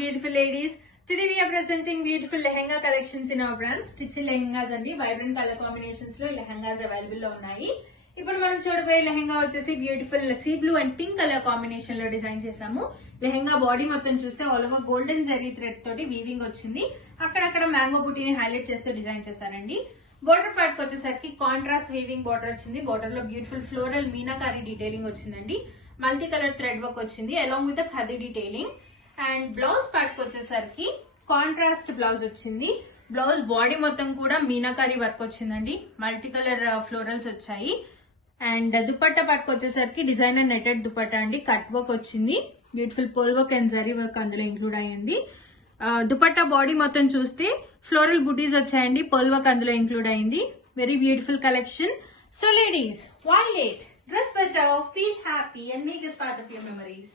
beautiful ladies. Today we are presenting beautiful lehenga collections in our brand. Stitch lehengas and vibrant color combinations lo lehengas available lo unnai. ఇప్పుడు మనం చూడబోయే లెహంగా వచ్చేసి beautiful sea blue and pink colour combination లో design చేసాము. Lehenga body మొత్తం చూస్తే all over golden zari thread తోటి weaving వచ్చింది. అక్కడక్కడ మ్యాంగో బుటీని హైలైట్ చేస్తూ డిజైన్ చేశారండి. బోర్డర్ పార్ట్ కి వచ్చేసరికి కాంట్రాస్ట్ వీవింగ్ బోర్డర్ వచ్చింది. బోర్డర్ లో బ్యూటిఫుల్ ఫ్లోరల్ మీనాకారి డీటెయిలింగ్ వచ్చిందండి. మల్టీ కలర్ థ్రెడ్ వర్క్ వచ్చింది along with khadi detailing. And blouse part కి వచ్చేసరికి కాంట్రాస్ట్ బ్లౌజ్ వచ్చింది. బ్లౌజ్ బాడీ మొత్తం కూడా మీనాకారి వర్క్ వచ్చిందండి. మల్టీ కలర్ ఫ్లోరల్స్ వచ్చాయి. అండ్ దుపట్టా పార్ట్కి వచ్చేసరికి డిజైనర్ నెటెడ్ దుపట్టా అండి. కట్ వర్క్ వచ్చింది. బ్యూటిఫుల్ పోల్ వర్క్ అండ్ జరీ వర్క్ అందులో ఇంక్లూడ్ అయ్యింది. దుపట్టా బాడీ మొత్తం చూస్తే ఫ్లోరల్ బుటీస్ వచ్చాయండి. పోల్ వర్క్ అందులో ఇంక్లూడ్ అయింది. Very beautiful collection. So ladies, why late? Dress better, feel happy and make this part of your memories.